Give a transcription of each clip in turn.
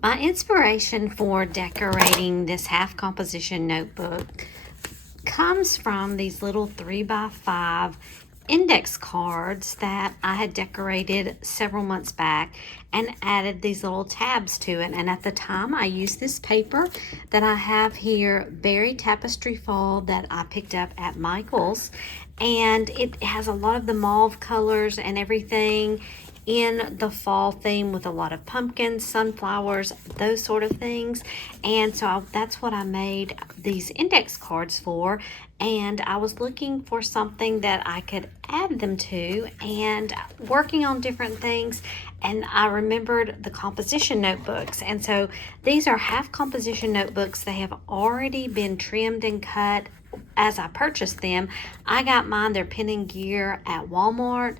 My inspiration for decorating this half composition notebook comes from these little 3x5 index cards that I had decorated several months back and added these little tabs to it. And at the time, I used this paper that I have here, Berry Tapestry Fall, that I picked up at Michael's. And it has a lot of the mauve colors and everything in the fall theme with a lot of pumpkins, sunflowers, those sort of things. And so that's what I made these index cards for. And I was looking for something that I could add them to and working on different things. And I remembered the composition notebooks. And so these are half composition notebooks. They have already been trimmed and cut as I purchased them. I got mine, they're Pen and Gear at Walmart.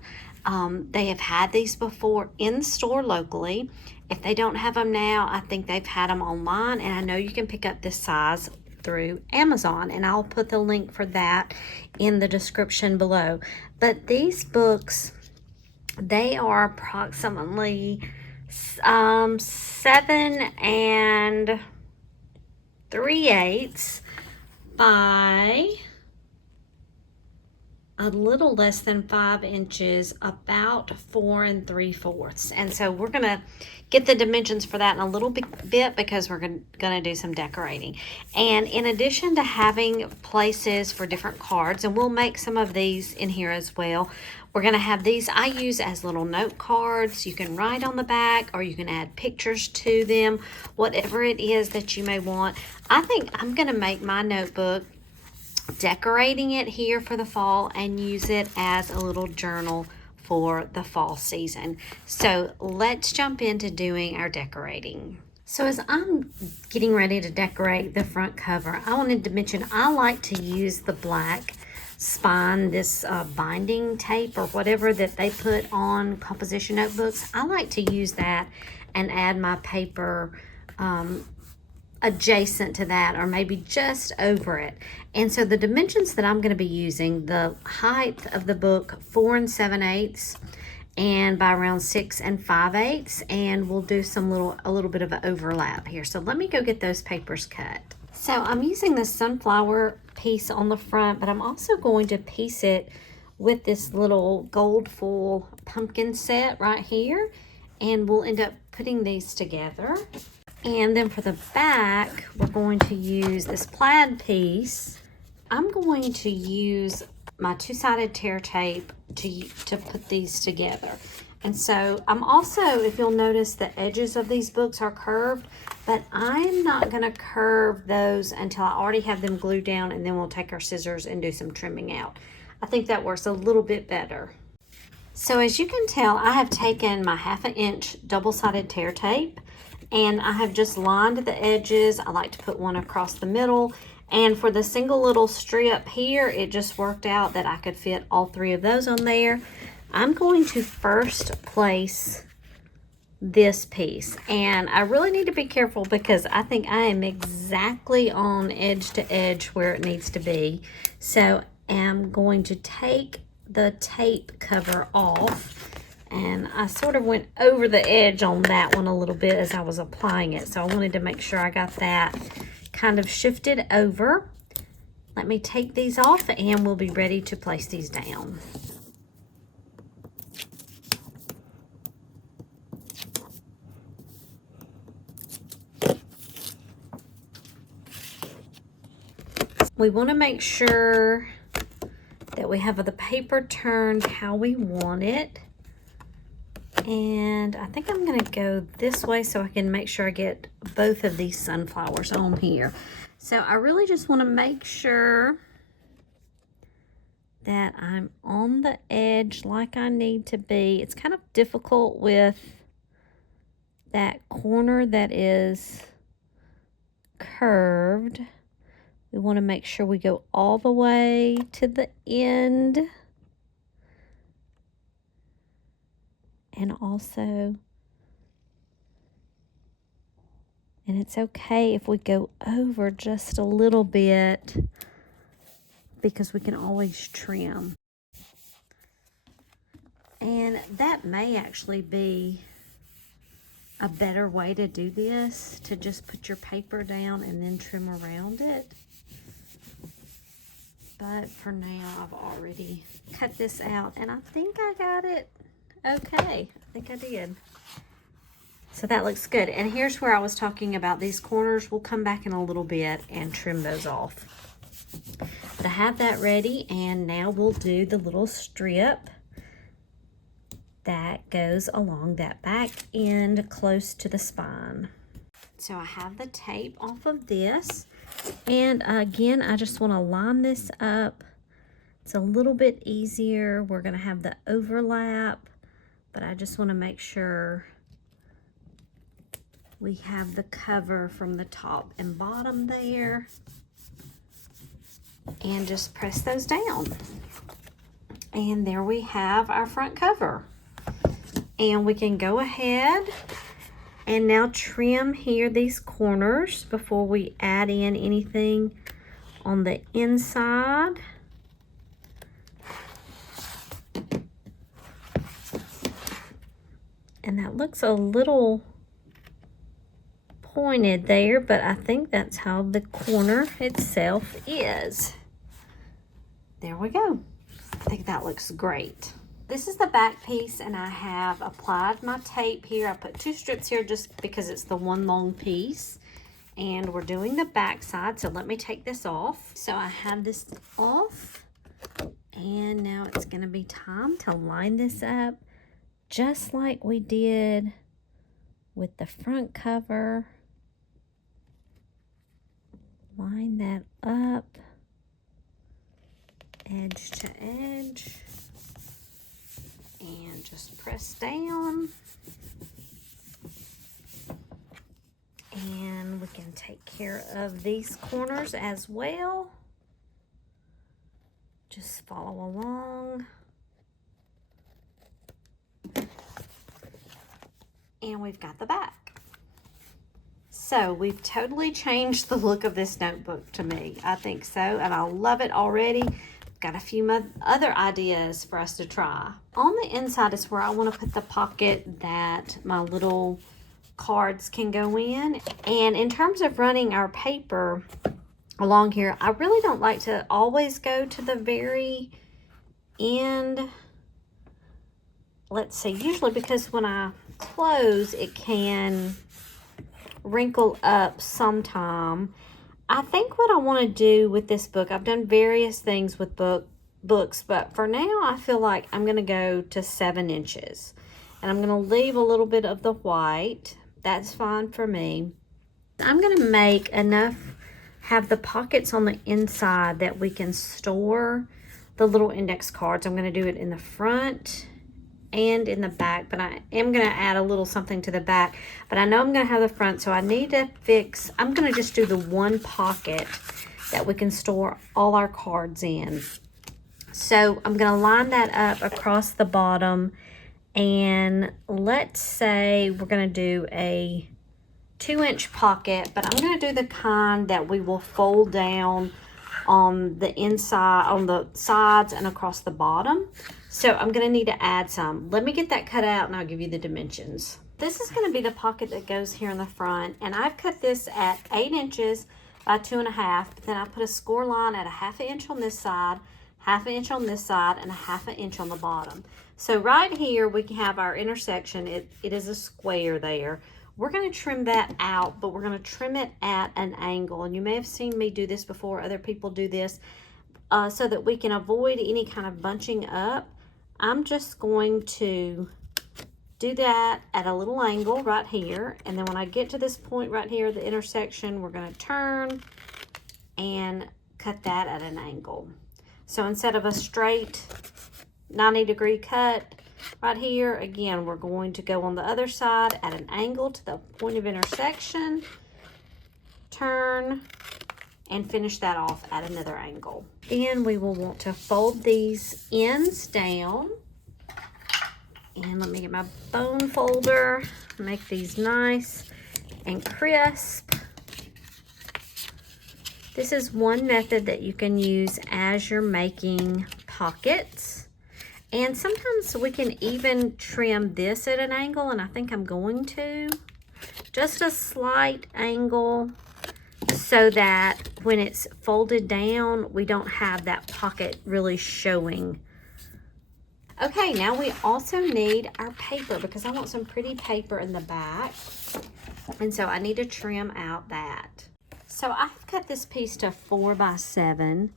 They have had these before in store locally. If they don't have them now, I think they've had them online, and I know you can pick up this size through Amazon, and I'll put the link for that in the description below. But these books, they are approximately 7 3/8 by a little less than 5 inches, about 4 3/4. And so we're gonna get the dimensions for that in a little bit because we're gonna do some decorating. And in addition to having places for different cards, and we'll make some of these in here as well, we're gonna have these I use as little note cards. You can write on the back or you can add pictures to them, whatever it is that you may want. I think I'm gonna make my notebook decorating it here for the fall and use it as a little journal for the fall season. So let's jump into doing our decorating. So as I'm getting ready to decorate the front cover, I wanted to mention I like to use the black spine, this binding tape or whatever that they put on composition notebooks. I like to use that and add my paper adjacent to that or maybe just over it. And so the dimensions that I'm going to be using, the height of the book 4 7/8 and by around 6 5/8, and we'll do a little bit of an overlap here. So let me go get those papers cut. So I'm using the sunflower piece on the front, but I'm also going to piece it with this little gold foil pumpkin set right here, and we'll end up putting these together. And then for the back, we're going to use this plaid piece. I'm going to use my two-sided tear tape to put these together. And so I'm also, if you'll notice, the edges of these books are curved, but I'm not going to curve those until I already have them glued down, and then we'll take our scissors and do some trimming out. I think that works a little bit better. So as you can tell, I have taken my 1/2 inch double-sided tear tape, and I have just lined the edges. I like to put one across the middle. And for the single little strip here, it just worked out that I could fit all 3 of those on there. I'm going to first place this piece. And I really need to be careful because I think I am exactly on edge to edge where it needs to be. So I'm going to take the tape cover off. And I sort of went over the edge on that one a little bit as I was applying it. So I wanted to make sure I got that kind of shifted over. Let me take these off and we'll be ready to place these down. We want to make sure that we have the paper turned how we want it. And I think I'm going to go this way so I can make sure I get both of these sunflowers on here. So I really just want to make sure that I'm on the edge like I need to be. It's kind of difficult with that corner that is curved. We want to make sure we go all the way to the end. And also, and it's okay if we go over just a little bit because we can always trim. And that may actually be a better way to do this, to just put your paper down and then trim around it. But for now, I've already cut this out, and I think I got it okay. I think I did. So that looks good. And here's where I was talking about these corners. We'll come back in a little bit and trim those off. But I have that ready, and now we'll do the little strip that goes along that back end close to the spine. So I have the tape off of this, and again, I just want to line this up. It's a little bit easier. We're going to have the overlap, but I just want to make sure we have the cover from the top and bottom there, and just press those down. And there we have our front cover. And we can go ahead and now trim here these corners before we add in anything on the inside. And that looks a little pointed there, but I think that's how the corner itself is. There we go. I think that looks great. This is the back piece, and I have applied my tape here. I put 2 strips here just because it's the one long piece, and we're doing the back side. So let me take this off. So I have this off, and now it's going to be time to line this up just like we did with the front cover. Line that up, edge to edge, and just press down. And we can take care of these corners as well. Just follow along. And we've got the back. So we've totally changed the look of this notebook to me. I think so, and I love it already. Got a few other ideas for us to try. On the inside is where I want to put the pocket that my little cards can go in. And in terms of running our paper along here, I really don't like to always go to the very end. Let's see, usually because when I close, it can wrinkle up sometime. I think what I want to do with this book, I've done various things with books, but for now I feel like I'm going to go to 7 inches. And I'm going to leave a little bit of the white. That's fine for me. I'm going to make enough, have the pockets on the inside that we can store the little index cards. I'm going to do it in the front and in the back, but I am going to add a little something to the back, but I know I'm going to have the front, so I need to fix, I'm going to just do the one pocket that we can store all our cards in. So I'm going to line that up across the bottom, and let's say we're going to do a 2-inch pocket, but I'm going to do the kind that we will fold down on the inside, on the sides and across the bottom. So I'm going to need to add some. Let me get that cut out and I'll give you the dimensions. This is going to be the pocket that goes here in the front, and I've cut this at 8 inches by 2.5, but then I put a score line at a 1/2 inch on this side, 1/2 inch on this side, and a 1/2 inch on the bottom. So right here we can have our intersection. It is a square there. We're going to trim that out, but we're going to trim it at an angle. And you may have seen me do this before. Other people do this so that we can avoid any kind of bunching up. I'm just going to do that at a little angle right here. And then when I get to this point right here, the intersection, we're going to turn and cut that at an angle. So instead of a straight 90-degree cut right here, again, we're going to go on the other side at an angle to the point of intersection, turn, and finish that off at another angle. Then we will want to fold these ends down. And let me get my bone folder, make these nice and crisp. This is one method that you can use as you're making pockets. And sometimes we can even trim this at an angle, and I think I'm going to. just a slight angle so that when it's folded down, we don't have that pocket really showing. Okay, now we also need our paper because I want some pretty paper in the back. And so I need to trim out that. So I've cut this piece to 4 by 7,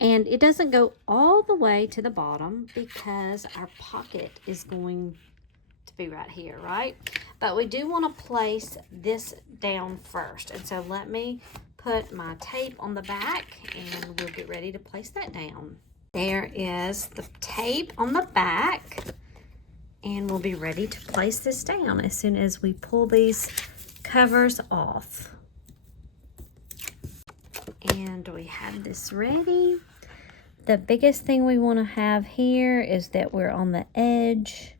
and it doesn't go all the way to the bottom because our pocket is going to be right here, right? But we do want to place this down first. And so let me put my tape on the back and we'll get ready to place that down. There is the tape on the back, and we'll be ready to place this down as soon as we pull these covers off. And we have this ready. The biggest thing we want to have here is that we're on the edge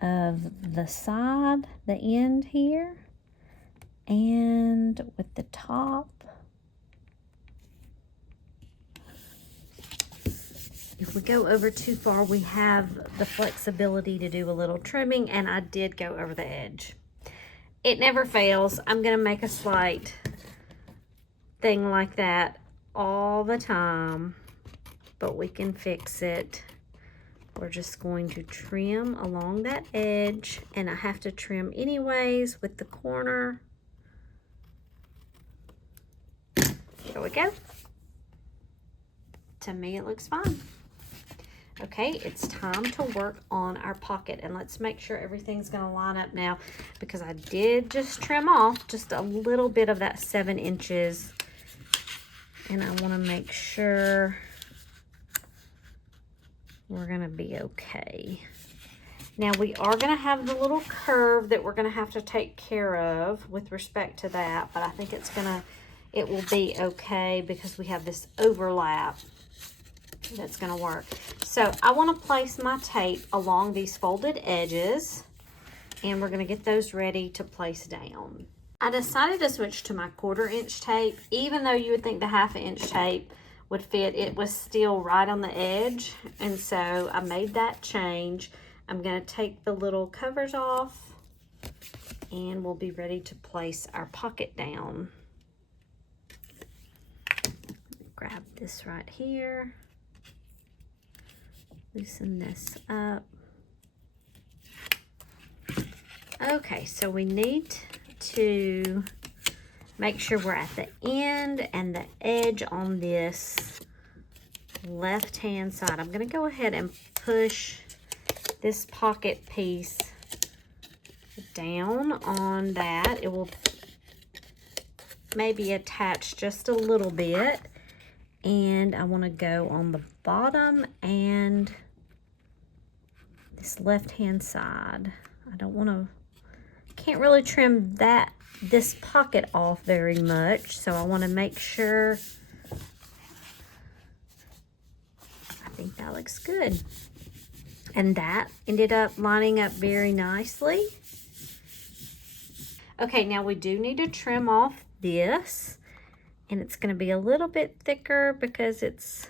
of the side, the end here, and with the top. If we go over too far, we have the flexibility to do a little trimming, and I did go over the edge. It never fails. I'm going to make a slight thing like that all the time, but we can fix it. We're just going to trim along that edge, and I have to trim anyways with the corner. There we go. To me, it looks fine. Okay, it's time to work on our pocket, and let's make sure everything's going to line up now because I did just trim off just a little bit of that 7 inches, and I want to make sure we're going to be okay. Now we are going to have the little curve that we're going to have to take care of with respect to that, but I think it will be okay because we have this overlap that's going to work. So I want to place my tape along these folded edges, and we're going to get those ready to place down. I decided to switch to my 1/4 inch tape. Even though you would think the 1/2 inch tape would fit, it was still right on the edge, and so I made that change. I'm going to take the little covers off, and we'll be ready to place our pocket down. Grab this right here. Loosen this up. Okay, so we need to make sure we're at the end and the edge on this left-hand side. I'm going to go ahead and push this pocket piece down on that. It will maybe attach just a little bit, and I want to go on the bottom and this left-hand side. I don't want to, can't really trim this pocket off very much, so I want to make sure. I think that looks good, and that ended up lining up very nicely. Okay, now we do need to trim off this, and it's going to be a little bit thicker because it's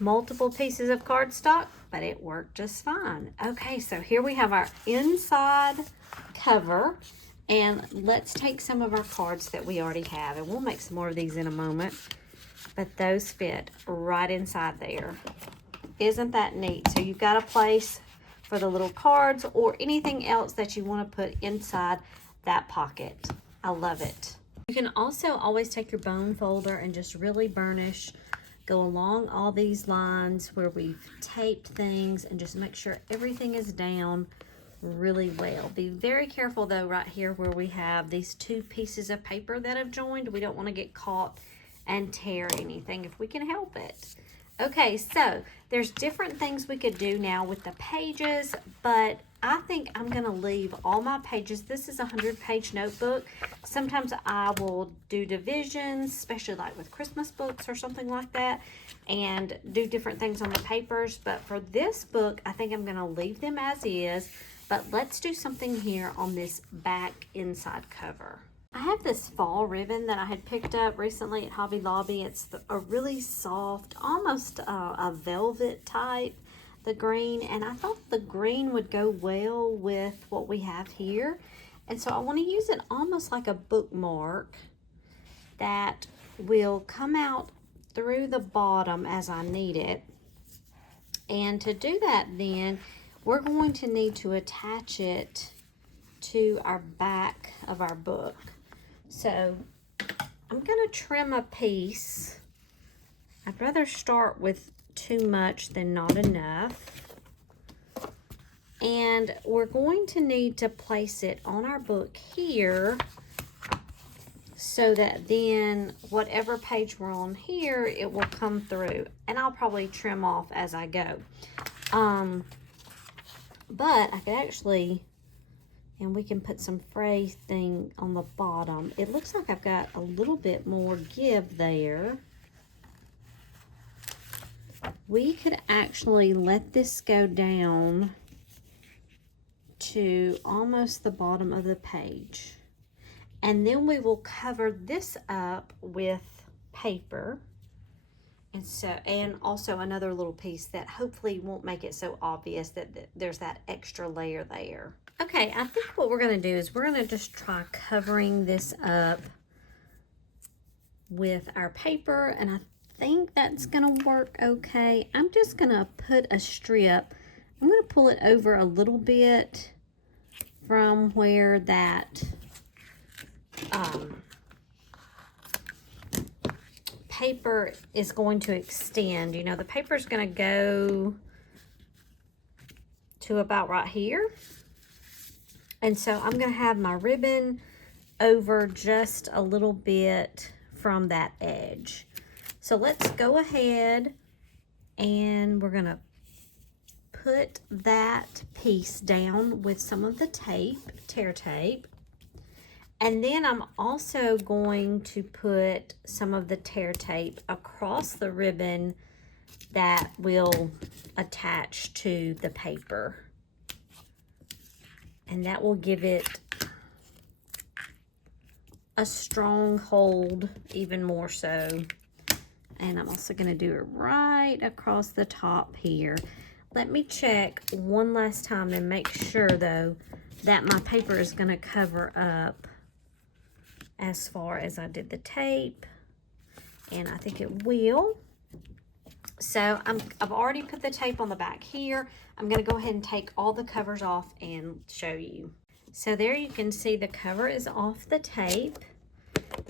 multiple pieces of cardstock, but it worked just fine. Okay, so here we have our inside cover, and let's take some of our cards that we already have, and we'll make some more of these in a moment, but those fit right inside there. Isn't that neat? So you've got a place for the little cards or anything else that you want to put inside that pocket. I love it. You can also always take your bone folder and just really burnish, go along all these lines where we've taped things, and just make sure everything is down really well. Be very careful though right here where we have these 2 pieces of paper that have joined. We don't want to get caught and tear anything if we can help it. Okay, so there's different things we could do now with the pages, but I think I'm going to leave all my pages. This is a 100-page notebook. Sometimes I will do divisions, especially like with Christmas books or something like that, and do different things on the papers. But for this book, I think I'm going to leave them as is, but let's do something here on this back inside cover. I have this fall ribbon that I had picked up recently at Hobby Lobby. It's a really soft, almost a velvet type, the green, and I thought the green would go well with what we have here. And so I want to use it almost like a bookmark that will come out through the bottom as I need it. And to do that, then we're going to need to attach it to our back of our book. So I'm going to trim a piece. I'd rather start with too much than not enough. And we're going to need to place it on our book here so that then whatever page we're on here, it will come through. And I'll probably trim off as I go. But I could actually, and we can put some fray thing on the bottom. It looks like I've got a little bit more give there. We could actually let this go down to almost the bottom of the page. And then we will cover this up with paper. And also another little piece that hopefully won't make it so obvious that there's that extra layer there. Okay, I think what we're going to do is we're going to just try covering this up with our paper, and I think that's going to work okay. I'm just going to put a strip. I'm going to pull it over a little bit from where that paper is going to extend. You know, the paper is going to go to about right here. And so I'm going to have my ribbon over just a little bit from that edge. So let's go ahead and we're going to put that piece down with some of the tape, tear tape. And then I'm also going to put some of the tear tape across the ribbon that will attach to the paper. And that will give it a strong hold, even more so. And I'm also going to do it right across the top here. Let me check one last time and make sure, though, that my paper is going to cover up as far as I did the tape. And I think it will. So I've already put the tape on the back here. I'm going to go ahead and take all the covers off and show you. So there you can see the cover is off the tape.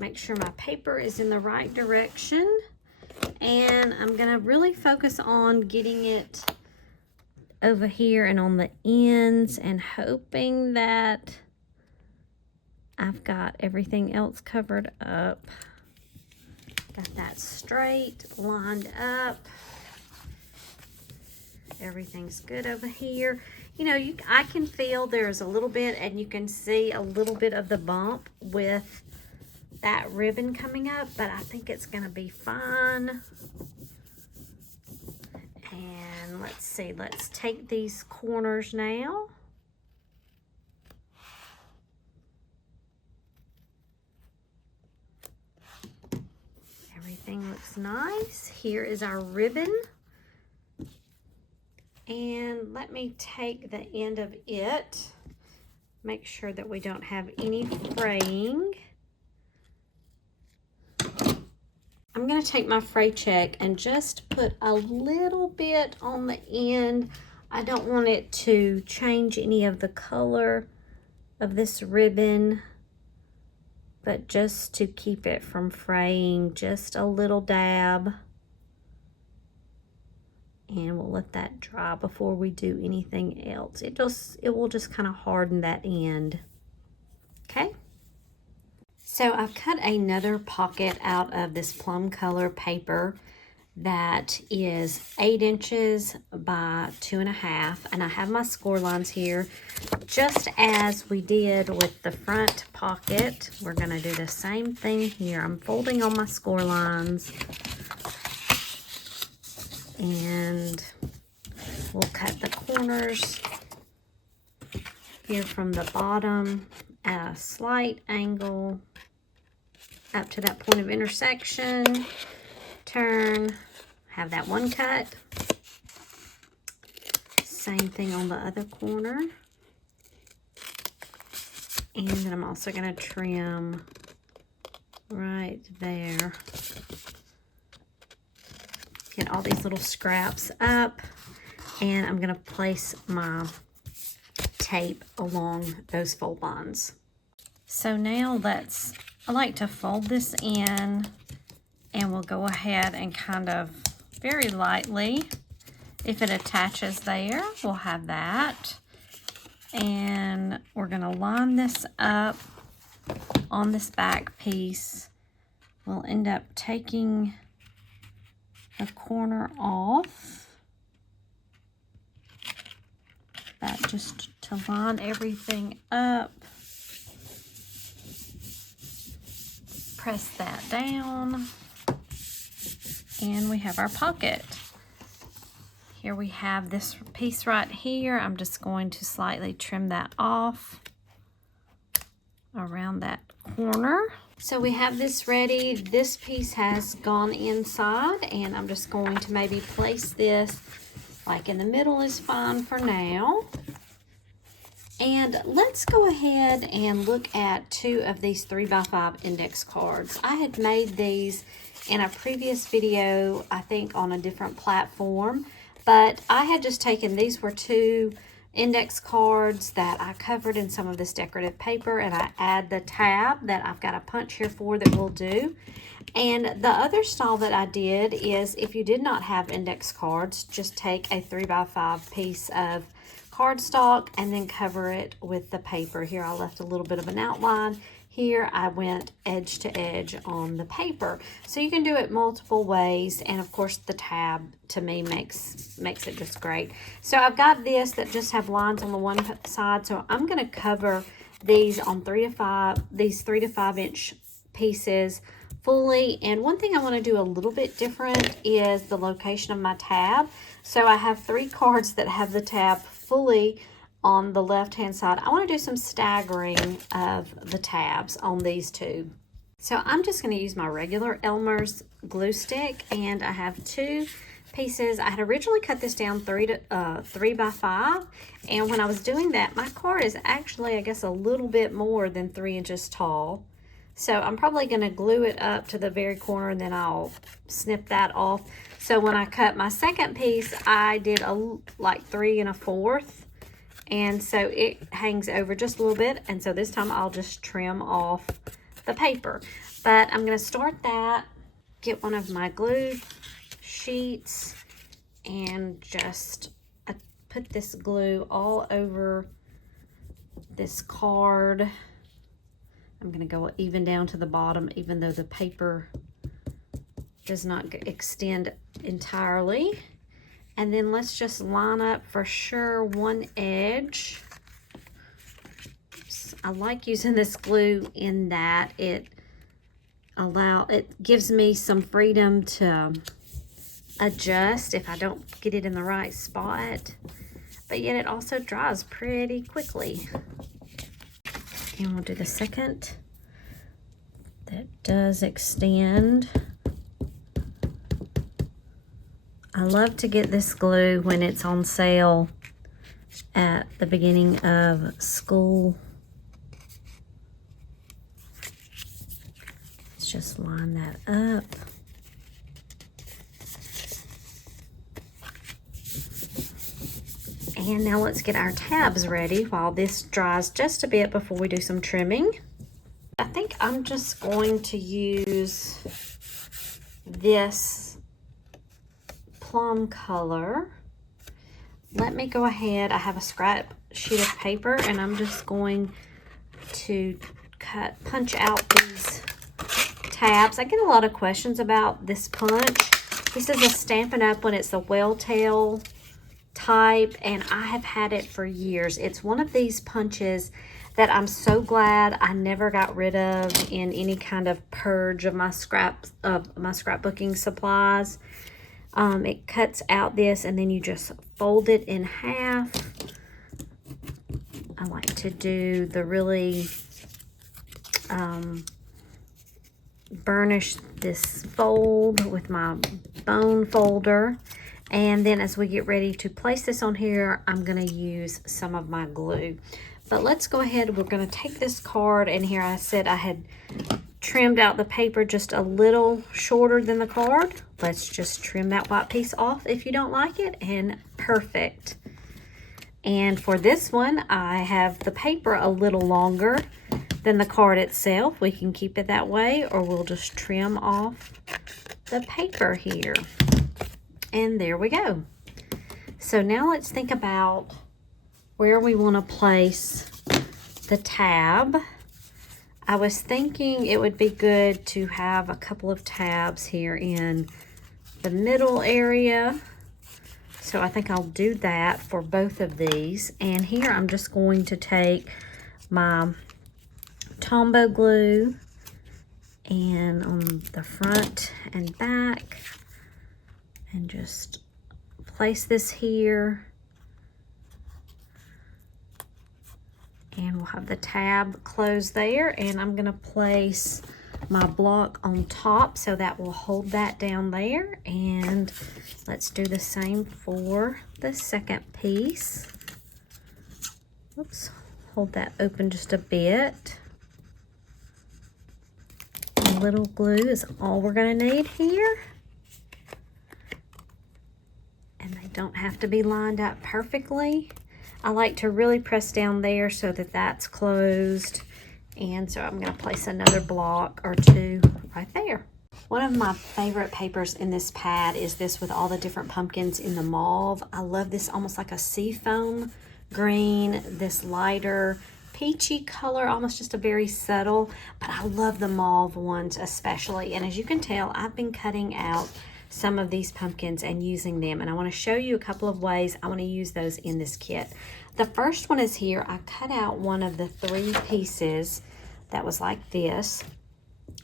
Make sure my paper is in the right direction. And I'm going to really focus on getting it over here and on the ends and hoping that I've got everything else covered up. Got that straight, lined up. Everything's good over here. You know, I can feel there's a little bit, and you can see a little bit of the bump with that ribbon coming up, but I think it's going to be fine. And let's see, let's take these corners now. Everything looks nice. Here is our ribbon. And let me take the end of it. Make sure that we don't have any fraying. I'm going to take my fray check and just put a little bit on the end. I don't want it to change any of the color of this ribbon, but just to keep it from fraying, just a little dab. And we'll let that dry before we do anything else. It will just kind of harden that end. Okay. So I've cut another pocket out of this plum color paper that is 8 inches by 2.5, and I have my score lines here. Just as we did with the front pocket, we're going to do the same thing here. I'm folding on my score lines, and we'll cut the corners here from the bottom at a slight angle up to that point of intersection. Turn, have that one cut. Same thing on the other corner. And then I'm also going to trim right there. Get all these little scraps up, and I'm going to place my tape along those fold lines. So now I like to fold this in, and we'll go ahead and kind of very lightly, if it attaches there, we'll have that. And we're going to line this up on this back piece. We'll end up taking the corner off. That just to line everything up. Press that down. And we have our pocket. Here we have this piece right here. I'm just going to slightly trim that off around that corner. So we have this ready. This piece has gone inside, and I'm just going to maybe place this like in the middle is fine for now. And let's go ahead and look at 2 of these 3x5 index cards. I had made these in a previous video, I think on a different platform, but I had just taken, these were 2 index cards that I covered in some of this decorative paper, and I add the tab that I've got a punch here for that we'll do. And the other style that I did is, if you did not have index cards, just take a 3x5 piece of cardstock and then cover it with the paper. Here I left a little bit of an outline. Here I went edge to edge on the paper. So you can do it multiple ways, and of course the tab to me makes it just great. So I've got this that just have lines on the one side, so I'm going to cover these on 3 to 5 inch pieces fully. And one thing I want to do a little bit different is the location of my tab. So I have 3 cards that have the tab fully on the left hand side. I want to do some staggering of the tabs on these 2. So I'm just going to use my regular Elmer's glue stick, and I have 2 pieces. I had originally cut this down 3 by 5, and when I was doing that, my card is actually, I guess, a little bit more than 3 inches tall. So I'm probably going to glue it up to the very corner, and then I'll snip that off. So when I cut my second piece, I did like 3 1/4. And so it hangs over just a little bit. And so this time I'll just trim off the paper. But I'm going to start that, get one of my glue sheets, and just put this glue all over this card. I'm going to go even down to the bottom, even though the paper does not extend entirely. And then let's just line up for sure one edge. Oops. I like using this glue in that it gives me some freedom to adjust if I don't get it in the right spot, but yet it also dries pretty quickly. And we'll do the second. That does extend. I love to get this glue when it's on sale at the beginning of school. Let's just line that up. And now let's get our tabs ready while this dries just a bit before we do some trimming. I think I'm just going to use this plum color. Let me go ahead. I have a scrap sheet of paper, and I'm just going to punch out these tabs. I get a lot of questions about this punch. This is a Stampin' Up! When it's a whale-tail type, and I have had it for years. It's one of these punches that I'm so glad I never got rid of in any kind of purge of my scrapbooking supplies. It cuts out this, and then you just fold it in half. I like to do the really burnish this fold with my bone folder. And then as we get ready to place this on here, I'm going to use some of my glue. But let's go ahead. We're going to take this card, and here I said I had trimmed out the paper just a little shorter than the card. Let's just trim that white piece off if you don't like it, and perfect. And for this one, I have the paper a little longer than the card itself. We can keep it that way, or we'll just trim off the paper here. And there we go. So now let's think about where we want to place the tab. I was thinking it would be good to have a couple of tabs here in the middle area. So I think I'll do that for both of these. And here I'm just going to take my Tombow glue and on the front and back and just place this here. And we'll have the tab closed there, and I'm gonna place my block on top so that will hold that down there. And let's do the same for the second piece. Oops, hold that open just a bit. A little glue is all we're gonna need here. And they don't have to be lined up perfectly. I like to really press down there so that that's closed. And so I'm going to place another block or two right there. One of my favorite papers in this pad is this with all the different pumpkins in the mauve. I love this, almost like a seafoam green, this lighter peachy color, almost just a very subtle, but I love the mauve ones especially. And as you can tell, I've been cutting out some of these pumpkins and using them, and I want to show you a couple of ways I want to use those in this kit. The first one is here. I cut out one of the 3 pieces that was like this,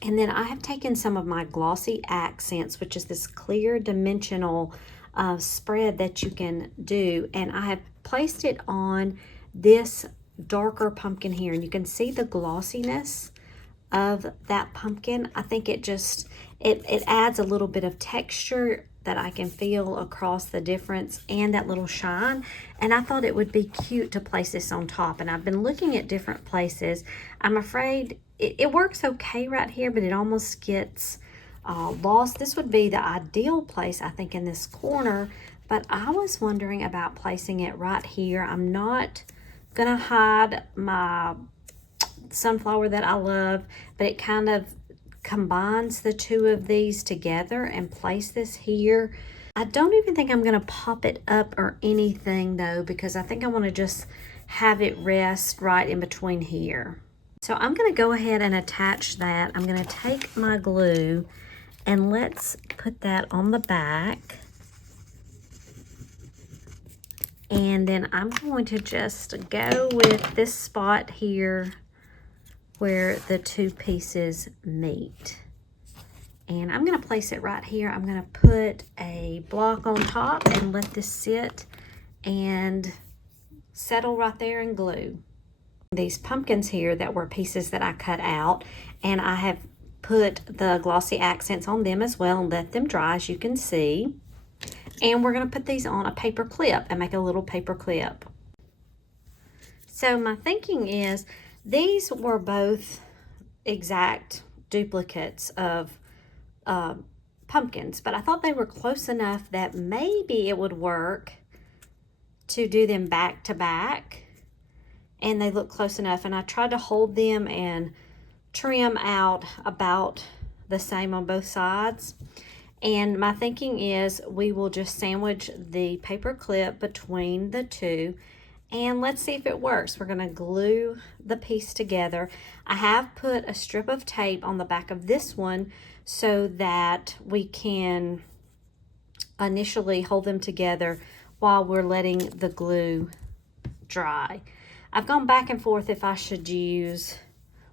and then I have taken some of my glossy accents, which is this clear dimensional spread that you can do, and I have placed it on this darker pumpkin here, and you can see the glossiness of that pumpkin. I think it just it adds a little bit of texture that I can feel across the difference, and that little shine. And I thought it would be cute to place this on top, and I've been looking at different places. I'm afraid it works okay right here, but it almost gets lost. This would be the ideal place, I think, in this corner, but I was wondering about placing it right here. I'm not gonna hide my sunflower that I love, but it kind of combines the two of these together, and place this here. I don't even think I'm going to pop it up or anything though, because I think I want to just have it rest right in between here. So I'm going to go ahead and attach that. I'm going to take my glue and let's put that on the back. And then I'm going to just go with this spot here where the 2 pieces meet. And I'm going to place it right here. I'm going to put a block on top and let this sit and settle right there and glue. These pumpkins here that were pieces that I cut out, and I have put the glossy accents on them as well and let them dry, as you can see. And we're going to put these on a paper clip and make a little paper clip. So my thinking is, these were both exact duplicates of pumpkins, but I thought they were close enough that maybe it would work to do them back to back, and they look close enough. And I tried to hold them and trim out about the same on both sides. And my thinking is we will just sandwich the paper clip between the two, and let's see if it works. We're going to glue the piece together. I have put a strip of tape on the back of this one so that we can initially hold them together while we're letting the glue dry. I've gone back and forth if I should use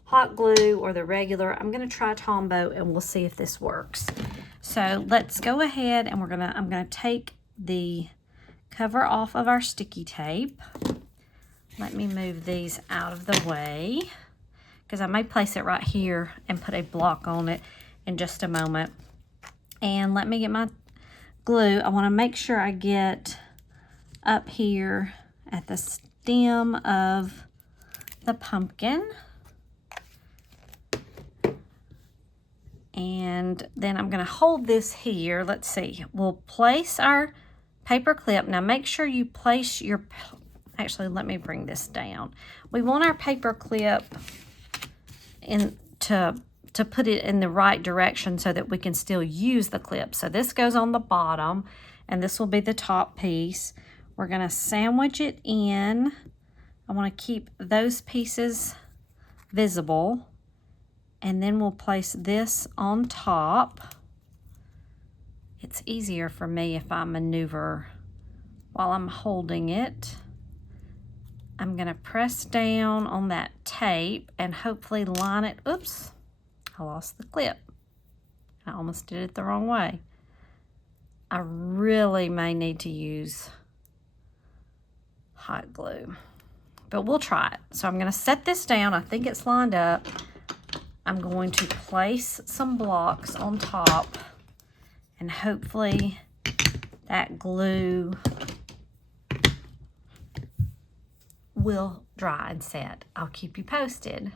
hot glue or the regular. I'm going to try Tombow and we'll see if this works. So let's go ahead and I'm going to take the cover off of our sticky tape. Let me move these out of the way, because I may place it right here and put a block on it in just a moment. And let me get my glue. I want to make sure I get up here at the stem of the pumpkin. And then I'm going to hold this here. Let's see. We'll place our paper clip. Now make sure you place your, actually let me bring this down. We want our paper clip in to put it in the right direction so that we can still use the clip. So this goes on the bottom and this will be the top piece. We're going to sandwich it in. I want to keep those pieces visible. And then we'll place this on top. It's easier for me if I maneuver while I'm holding it. I'm gonna press down on that tape and hopefully line it. Oops, I lost the clip. I almost did it the wrong way. I really may need to use hot glue, but we'll try it. So I'm gonna set this down. I think it's lined up. I'm going to place some blocks on top and hopefully that glue will dry and set. I'll keep you posted.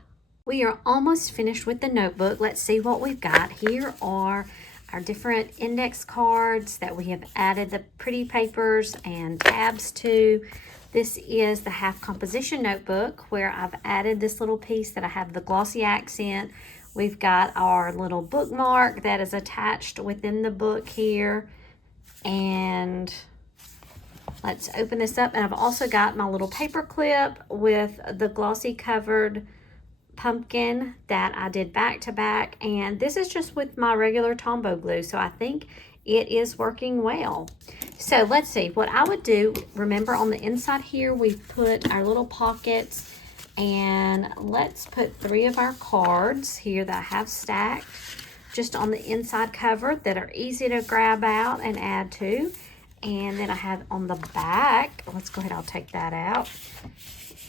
We are almost finished with the notebook. Let's see what we've got. Here are our different index cards that we have added the pretty papers and tabs to. This is the half composition notebook where I've added this little piece that I have the glossy accent. We've got our little bookmark that is attached within the book here. And let's open this up. And I've also got my little paper clip with the glossy covered pumpkin that I did back to back. And this is just with my regular Tombow glue. So I think it is working well. So let's see what I would do. Remember on the inside here, we've put our little pockets, and let's put 3 of our cards here that I have stacked just on the inside cover that are easy to grab out and add to. And then I have on the back, let's go ahead, I'll take that out.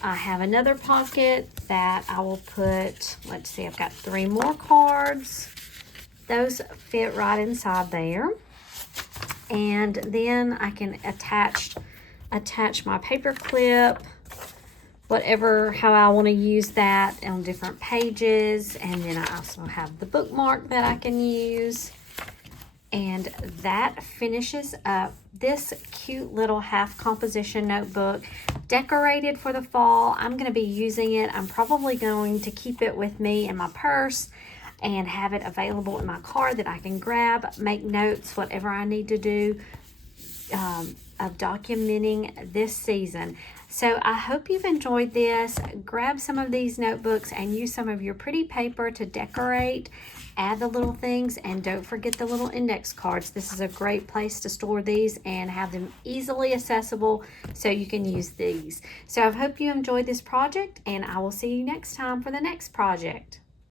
I have another pocket that I will put, let's see, I've got 3 more cards. Those fit right inside there. And then I can attach my paper clip, how I want to use that on different pages. And then I also have the bookmark that I can use. And that finishes up this cute little half composition notebook, decorated for the fall. I'm going to be using it. I'm probably going to keep it with me in my purse and have it available in my car that I can grab, make notes, whatever I need to do of documenting this season. So I hope you've enjoyed this. Grab some of these notebooks and use some of your pretty paper to decorate. Add the little things, and don't forget the little index cards. This is a great place to store these and have them easily accessible so you can use these. So I hope you enjoyed this project, and I will see you next time for the next project.